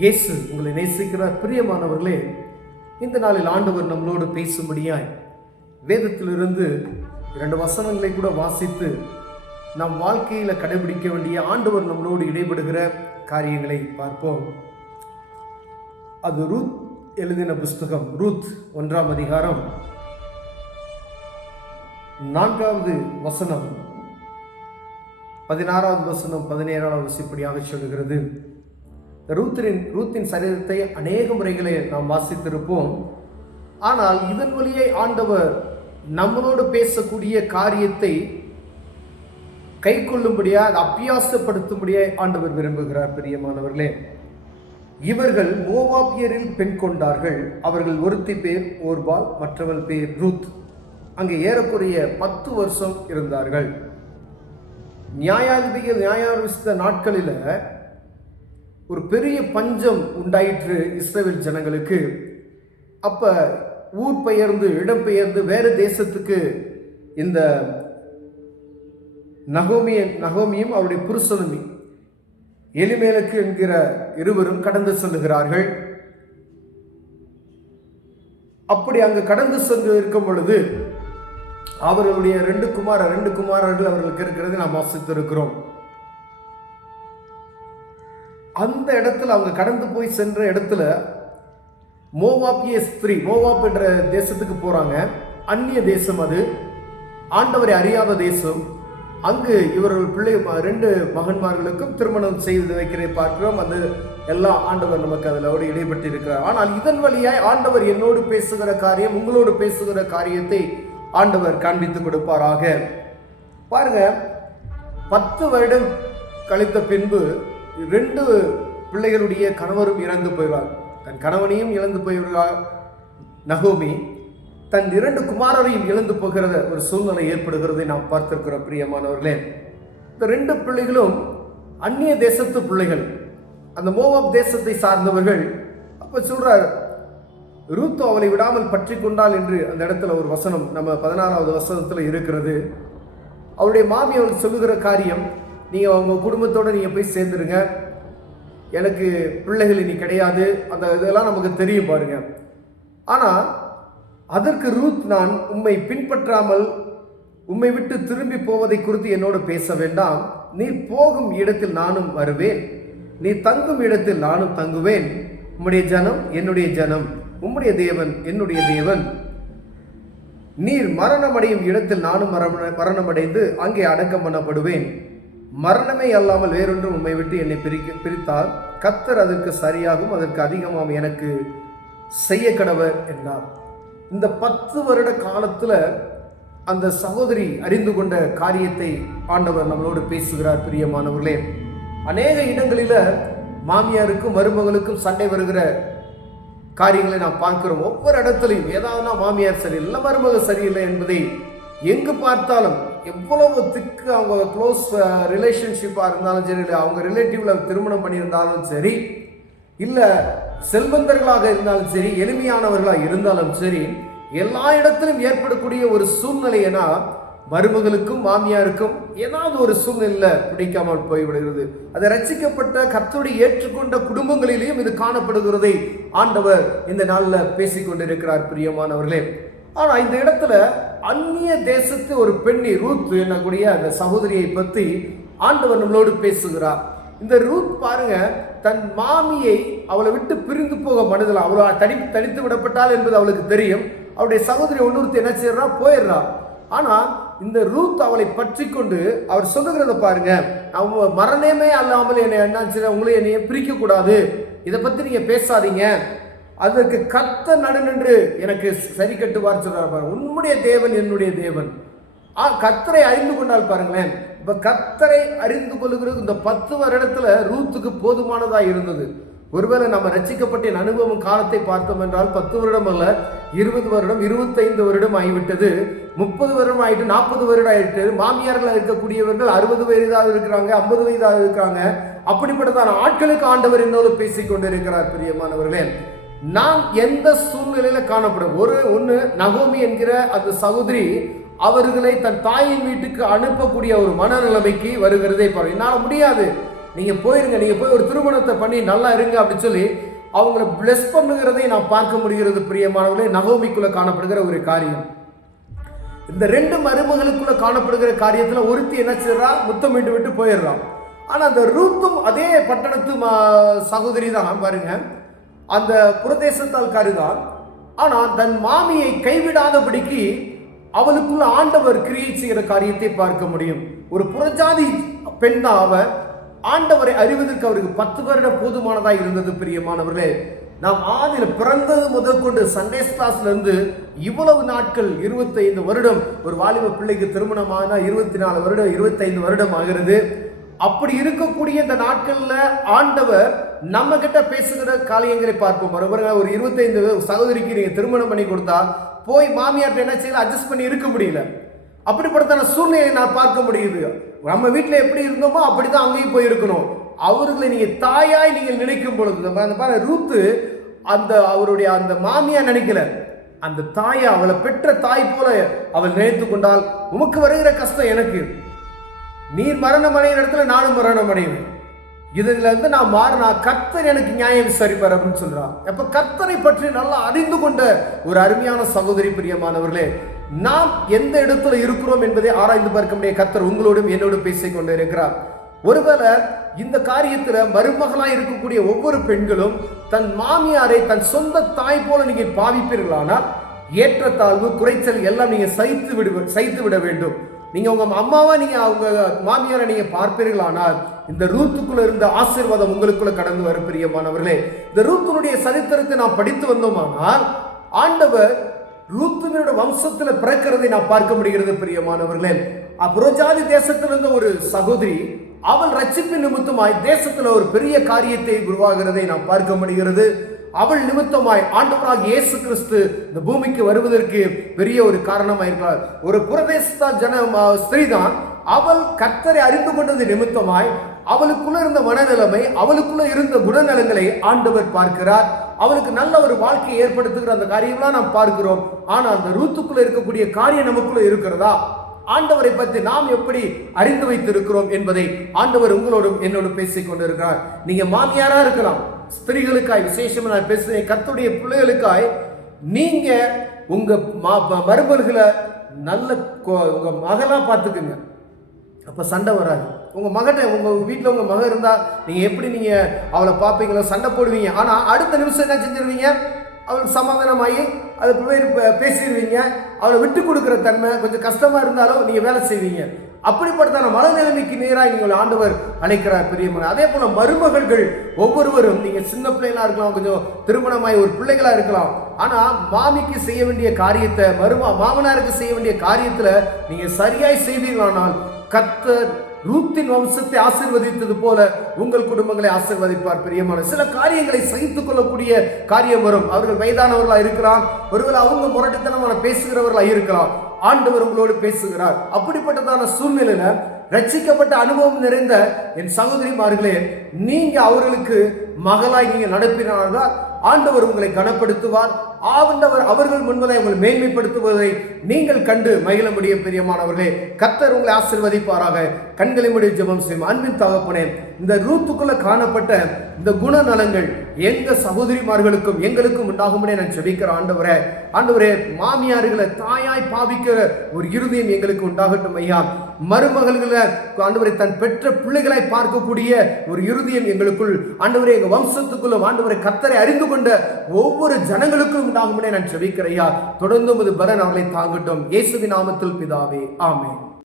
இயேசு உங்களை நேசிக்கிறார். பிரியமானவர்களே, இந்த நாளில் ஆண்டவர் நம்மளோடு பேசும்படியாய் வேதத்திலிருந்து 2 வசனங்களை கூட வாசித்து நம் வாழ்க்கையில் கடைபிடிக்க வேண்டிய ஆண்டவர் நம்மளோடு இடைபடுகிற காரியங்களை பார்ப்போம். அது ரூத் எழுதின புஸ்தகம், ரூத் 1ஆம் அதிகாரம் 4வது வசனம், 16வது வசனம், 17வது வசனம் இப்படியாக சொல்லுகிறது. ரூத்தின் சரித்திரத்தை அநேக முறைகளை நாம் வாசித்திருப்போம். ஆனால் இதன் வழியை ஆண்டவர் நம்மளோடு பேசக்கூடிய காரியத்தை கை கொள்ளும்படியாக, அபியாசப்படுத்தும்படியாக ஆண்டவர் விரும்புகிறார். பிரியமானவர்களே, இவர்கள் மோவாபியரில் பெண் கொண்டார்கள். அவர்கள் ஒருத்தி பேர் ஓர்பால், மற்றவள் பேர் ரூத். அங்கே ஏறக்குறைய 10 வருஷம் இருந்தார்கள். நியாயாதிபதிகள் நியாயாதிபதித்த நாட்களில் ஒரு பெரிய பஞ்சம் உண்டாயிற்று இஸ்ரவேல் ஜனங்களுக்கு. அப்ப ஊர் பெயர்ந்து இடம்பெயர்ந்து வேறு தேசத்துக்கு இந்த நகோமியும் அவருடைய புருஷனும் எலிமேலுக்கு என்கிற இருவரும் கடந்து செல்லுகிறார்கள். அப்படி அங்கு கடந்து சென்று இருக்கும் பொழுது அவர்களுடைய 2 குமாரர்கள் அவர்களுக்கு இருக்கிறது நாம் வாசித்திருக்கிறோம். அந்த இடத்துல அவங்க கடந்து போய் சென்ற இடத்துல மோவாபிய ஸ்திரீ, மோவாப் என்ற தேசத்துக்கு போறாங்க. அந்நிய தேசம், அது ஆண்டவரை அறியாத தேசம். அங்கு இவர்கள் 2 மகன்மார்களுக்கும் திருமணம் செய்து வைக்கிறதை பார்க்கிறோம். அது எல்லாம் ஆண்டவர் நமக்கு அதில் இடைப்பட்டு இருக்கிறார். ஆனால் இதன் வழியாய் ஆண்டவர் என்னோடு பேசுகிற காரியம், உங்களோடு பேசுகிற காரியத்தை ஆண்டவர் காண்பித்து கொடுப்பாராக. பாருங்க, 10 வருடம் கழித்த பின்பு 2 பிள்ளைகளுடைய கணவரும் இறந்து போய்வார். தன் கணவனையும் இழந்து போய்விடுவார் நகோமி. தன் 2 குமாரரையும் இழந்து போகிற ஒரு சூழ்நிலை ஏற்படுகிறதை நாம் பார்த்திருக்கிறோம். பிரியமானவர்களே, இந்த 2 பிள்ளைகளும் அந்நிய தேசத்து பிள்ளைகள், அந்த மோவாப் தேசத்தை சார்ந்தவர்கள். அப்ப சொல்றார், ரூத் அவளை விடாமல் பற்றி கொண்டாள் என்று அந்த இடத்துல ஒரு வசனம் நம்ம 16வது வசனத்துல இருக்கிறது. அவருடைய மாமி அவளுக்கு சொல்லுகிற காரியம், நீங்க அவங்க குடும்பத்தோட நீங்க போய் சேர்ந்துருங்க, எனக்கு பிள்ளைகள் இனி கிடையாது. அந்த இதெல்லாம் நமக்கு தெரியும் பாருங்க. ஆனா அதற்கு ரூத், நான் உம்மை பின்பற்றாமல் உம்மை விட்டு திரும்பி போவதை குறித்து என்னோடு பேச வேண்டாம். நீ போகும் இடத்தில் நானும் வருவேன், நீ தங்கும் இடத்தில் நானும் தங்குவேன். உம்முடைய ஜனம் என்னுடைய ஜனம், உம்முடைய தேவன் என்னுடைய தேவன். நீர் மரணமடையும் இடத்தில் நானும் மரணமடைந்து அங்கே அடக்கம் பண்ணப்படுவேன். மரணமே அல்லாமல் வேறொன்றும் உம்மை விட்டு என்னை பிரித்தால் கர்த்தர் அதற்கு சரியாகும், அதற்கு அதிகமாக எனக்கு செய்ய கடவர் என்றார். இந்த 10 வருட காலத்துல அந்த சகோதரி அறிந்து கொண்ட காரியத்தை ஆண்டவர் நம்மளோடு பேசுகிறார். பிரியமானவர்களே, அநேக இடங்களில மாமியாருக்கும் மருமகளுக்கும் சண்டை வருகிற காரியங்களை நாம் பார்க்கிறோம். ஒவ்வொரு இடத்துலையும் ஏதாவதுனா மாமியார் சரியில்லை, மருமகள் சரியில்லை என்பதை எங்கு பார்த்தாலும், எவ்வளவு திக்கு அவங்க க்ளோஸ் ரிலேஷன்ஷிப்பாக இருந்தாலும் சரி, இல்லை அவங்க ரிலேட்டிவ்ல திருமணம் பண்ணியிருந்தாலும் சரி, இல்லை செல்வந்தர்களாக இருந்தாலும் சரி, எளிமையானவர்களாக இருந்தாலும் சரி, எல்லா இடத்திலும் ஏற்படக்கூடிய ஒரு சூழ்நிலைனா மருமகளுக்கும் மாமியாருக்கும் ஏதாவது ஒரு சூழ்நிலை பிடிக்காமல் போய்விடுகிறது. அதை ரட்சிக்கப்பட்ட கர்த்தருடைய ஏற்றுக்கொண்ட குடும்பங்களிலேயும் இது காணப்படுகிறதை ஆண்டவர் இந்த நாளில் பேசிக்கொண்டிருக்கிறார். பிரியமானவர்களே, ஆனால் இந்த இடத்துல அந்நிய தேசத்து ஒரு பெண்ணி ரூத் என்னக்கூடிய அந்த சகோதரியை பற்றி ஆண்டவர் நம்மளோடு பேசுகிறார். இந்த ரூத் பாருங்க, தன் மாமியை அவளை விட்டு பிரிந்து போக மனதில், அவளை தனித்து விடப்பட்டாள் என்பது அவளுக்கு தெரியும். அவருடைய சகோதரி ஒன்னொருத்தி என்ன செய்யறா, போயிடுறா. ஆனா இந்த ரூத் அவளை பற்றி கொண்டு அவர் சொல்லுகிறத பாருங்க, அவங்க மரணமே அல்லாமல் என்னை என்ன உங்களை என்னைய பிரிக்க கூடாது, இதை பத்தி நீங்க பேசாதீங்க, அதற்கு கர்த்தர் நடுநின்று எனக்கு சரி கட்டுவார் சொல்றாரு பாருங்க. உன்னுடைய தேவன் என்னுடைய தேவன். கர்த்தரை அறிந்து கொண்டால் பாருங்களேன். இப்ப கர்த்தரை அறிந்து கொள்ளுகிறது இந்த 10 வருடத்துல ரூத்துக்கு போதுமானதா இருந்தது. ஒருவேளை நம்ம ரட்சிக்கப்பட்ட அனுபவம் காலத்தை பார்த்தோம் என்றால் 10 வருடம் அல்ல, 20 வருடம், 25 வருடம் ஆகிவிட்டது, 30 வருடம் ஆயிட்டு, 40 வருடம் ஆயிட்டு. மாமியார்களாக இருக்கக்கூடியவர்கள் 60 வயதாக இருக்கிறாங்க, 50 வயதாக இருக்கிறாங்க. அப்படிப்பட்டதான ஆட்களுக்கு ஆண்டவர் என்னோடு பேசிக்கொண்டு இருக்கிறார். பிரியமானவர்களே, நாம் எந்த சூழ்நிலையில காணப்படும் ஒன்று நகோமி என்கிற அந்த சகோதரி அவர்களை தன் தாயின் வீட்டுக்கு அனுப்பக்கூடிய ஒரு மனநிலைமைக்கு வருகிறதை பாருங்க. என்னால் முடியாது, நீங்கள் போயிருங்க, நீங்கள் போய் ஒரு திருமணத்தை பண்ணி நல்லா இருங்க அப்படின்னு சொல்லி அவங்கள பிளஸ் பண்ணுகிறதை நான் பார்க்க முடிகிறது பிரியமானவர்களே. நகோமிக்குள்ள காணப்படுகிற ஒரு காரியம். இந்த 2 மருமகளுக்குள்ள காணப்படுகிற காரியத்துல ஒருத்தி என்ன செய்யறா, முத்தமிட்டு விட்டு போயிடுறான். ஆனா அந்த ரூத்தும் அதே பட்டணத்து சகோதரி தான் பாருங்க, அந்த புரதேசத்தால்காரி தான். ஆனா தன் மாமியை கைவிடாதபடிக்கு அவளுக்குள்ள ஆண்டவர் கிரியை செய்கிற காரியத்தை பார்க்க முடியும். ஒரு புறஜாதி பெண் தான் அவ. ஆண்டவரை அறிவதற்கு அவருக்கு 10 வருடம் போதுமானதா இருந்தது பிரியமானவர்களே. நாம் ஆதியில் பிறந்தது முதல் கொண்டு சண்டே கிளாஸ்ல இருந்து இவ்வளவு நாட்கள் 25 வருடம், ஒரு வாலிப பிள்ளைக்கு திருமணமான 24 வருடம் 25 வருடம் ஆகிறது. அப்படி இருக்கக்கூடிய இந்த நாட்கள்ல ஆண்டவர் நம்ம கிட்ட பேசுகிற காரியங்களை பார்ப்போம். ஒரு 25 சகோதரிக்கு நீங்க திருமணம் பண்ணி கொடுத்தா போய் மாமியார்ட்ட என்ன செய்யல, அட்ஜஸ்ட் பண்ணி இருக்க முடியல. அப்படிப்பட்ட சூழ்நிலையை நான் பார்க்க முடியுது. நம்ம வீட்டில் எப்படி இருந்தோமோ அப்படிதான் அங்கேயும் போய் இருக்கணும். அவர்களை நீங்க தாயாய் நீங்கள் நினைக்கும் பொழுது, ரூத்து அந்த அவருடைய அந்த மாமியா நினைக்கல, அந்த தாயா, அவளை பெற்ற தாய் போல அவள் நினைத்து கொண்டால், உமக்கு வருகிற கஷ்டம் எனக்கு, நீர் மரணம் அடைகிற இடத்துல நானும் மரணம் அடைவேன், இதுல இருந்து நான் மாறினா கர்த்தர் எனக்கு நியாயம் விசாரிப்பார் அப்படின்னு சொல்றான். அப்ப கர்த்தரை பற்றி நல்லா அறிந்து கொண்ட ஒரு அருமையான சகோதரி பிரியமானவர்களே, நாம் எந்த இடத்துல இருக்கிறோம் என்பதை ஆராய்ந்து பார்க்க முடிய கர்த்தர் உங்களோடும் என்னோடும் பேசிக் கொண்டு இருக்கிறார். ஒருவேளை இந்த காரியத்துல மருமகளாய் இருக்கக்கூடிய ஒவ்வொரு பெண்களும் தன் மாமியாரை தன் சொந்த தாய் போல நீங்க பாவிப்பீர்களானால் ஏற்றத்தாழ்வு குறைச்சல் எல்லாம் நீங்க சகித்து விட வேண்டும். நீங்க உங்க அம்மாவா நீங்க அவங்க மாமியாரை நீங்க பார்ப்பீர்களானால் இந்த ரூத்துக்குள்ள இருந்த ஆசீர்வாதம் உங்களுக்குள்ள கடந்து வரும் பிரியமானவர்களே. இந்த ரூத்தினுடைய சரித்திரத்தை நாம் படித்து வந்தோமானால் ஆண்டவர் ரூத்துவினுடைய வம்சத்துல பிறக்கிறதை நாம் பார்க்க முடிகிறது பிரியமானவர்களே. புறஜாதி தேசத்திலிருந்த ஒரு சகோதரி, அவள் ரட்சிப்பின் நிமித்தமாய் தேசத்துல ஒரு பெரிய காரியத்தை உருவாகிறதை நாம் பார்க்க முடிகிறது. அவள் நிமித்தமாய் ஆண்டவராகிய இயேசு கிறிஸ்து இந்த பூமிக்கு வருவதற்கு பெரிய ஒரு காரணமாயிருக்கிறார். ஒரு புரதேச ஸ்திரீதான். அவள் கர்த்தரை அறிந்து கொண்டது நிமித்தமாய் அவளுக்குள்ள இருந்த மனநிலைமை, அவளுக்குள்ள இருந்த குணநலங்களை ஆண்டவர் பார்க்கிறார். அவளுக்கு நல்ல ஒரு வாழ்க்கையை ஏற்படுத்துகிற அந்த காரியம்லாம் நாம் பார்க்கிறோம். ஆனா அந்த ரூத்துக்குள்ள இருக்கக்கூடிய காரியம் நமக்குள்ள இருக்கிறதா? ஆண்டவரை பற்றி நாம் எப்படி அறிந்து வைத்திருக்கிறோம் என்பதை ஆண்டவர் உங்களோடும் என்னோடும் பேசிக் கொண்டிருக்கிறார். நீங்க மாமியாரா இருக்கலாம், ஸ்திரீகளுக்காய் விசேஷமா நான் பேசுறேன், கர்த்தருடைய பிள்ளைகளுக்காய் நீங்க உங்க மருமல்களை நல்ல உங்க மகளா பார்த்துக்குங்க. அப்ப சண்டை வராது. உங்க மகட்ட, உங்க வீட்டில் உங்க மகன் இருந்தா நீங்க எப்படி நீங்க அவளை பார்ப்பீங்களோ, சண்டை போடுவீங்க. ஆனா அடுத்த நிமிஷம் என்ன செஞ்சிருவீங்க, அவளுக்கு சமாதானமாகி அதை பேசிடுவீங்க. அவளை விட்டு கொடுக்குற தன்மை, கொஞ்சம் கஷ்டமா இருந்தாலும் நீங்க வேலை செய்வீங்க. அப்படிப்பட்ட மனநிலைமைக்கு நேராக நீங்கள் ஆண்டவர் அழைக்கிறார் பிரியமான. அதே போல மருமகள்கள் ஒவ்வொருவரும், நீங்க சின்ன பிள்ளைகளா இருக்கலாம், கொஞ்சம் திருமணமாய் ஒரு பிள்ளைகளா இருக்கலாம், ஆனா மாமிக்கு செய்ய வேண்டிய காரியத்தை மாமனாருக்கு செய்ய வேண்டிய காரியத்துல நீங்க சரியாய் செய்வீர்களானால் கர்த்தர் ரூத்தின் வம்சத்தை ஆசீர்வதித்தது போல உங்கள் குடும்பங்களை ஆசீர்வதிப்பார் பிரியமான. சில காரியங்களை சகித்துக் கொள்ளக்கூடிய காரியம் வரும். அவர்கள் வயதானவர்களா இருக்கலாம், ஒருவேளை அவங்க முரட்டுத்தனமான பேசுகிறவர்களா இருக்கலாம். ஆண்டவர் உங்களோடு பேசுகிறார். அப்படிப்பட்டதான சூழ்நிலையில ரட்சிக்கப்பட்ட அனுபவம் நிறைந்த என் சகோதரிமார்களே, நீங்க அவர்களுக்கு மகளாய் நீங்க நடப்பினார்கள், ஆண்டவர் உங்களை கனப்படுத்துவார். ஆண்டவர் அவர்கள் முன்பதை உங்களை மேன்மைப்படுத்துவதை நீங்கள் கண்டு மகிழ முடியும் பிரியமானவர்களே. கர்த்தர் உங்களை ஆசீர்வதிப்பாராக. கண்களை மூடி ஜெபம் செய்யும். அன்பின் தகப்பனே, இந்த ரூத்துக்குள்ள காணப்பட்ட இந்த குணநலங்கள் எங்க சகோதரிமார்களுக்கும் எங்களுக்கும் உண்டாகும்படி நான் ஜெபிக்கிறேன். ஆண்டவரே, மாமியார்களை தாயாய் பாவிக்கிற ஒரு இருதயம் எங்களுக்கு உண்டாகட்டும் ஐயா. மருமகள்களை ஆண்டவரை தன் பெற்ற பிள்ளைகளாய் பார்க்கக்கூடிய ஒரு இருதயம் எங்களுக்குள் ஆண்டவரே, எங்க வம்சத்துக்குள்ளும் ஆண்டவரை கர்த்தரை அறிந்து கொண்ட ஒவ்வொரு ஜனங்களுக்கும் உண்டாகும்படி நான் ஜெபிக்கிறேன் ஐயா. தொடர்ந்து உமது பலன் அவர்களை தாங்கட்டும். இயேசுவின் நாமத்தில் பிதாவே, ஆமென்.